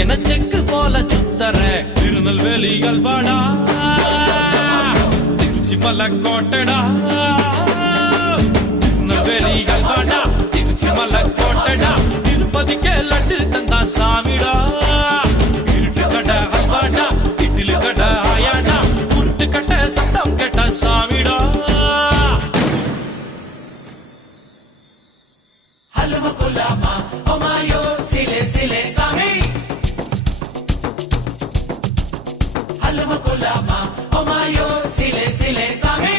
என செக்கு போல சுத்தர திருநெல்வேலிகள் வாடா திருச்சி மலக்கோட்டடா திருநெல்வேலிகள் வாடா திருச்சி மலக்கோட்டடா திருப்பதிக்கே லட்டு தந்தா சாமிடா இருட்டு கடை அல்வாடா இட்லி கடை ஆயாடா உருட்டு கட்ட சத்தம் கேட்ட சாமிடா Halama kulama, omayo, sile sile sami. Halama kulama, omayo, sile sile sami.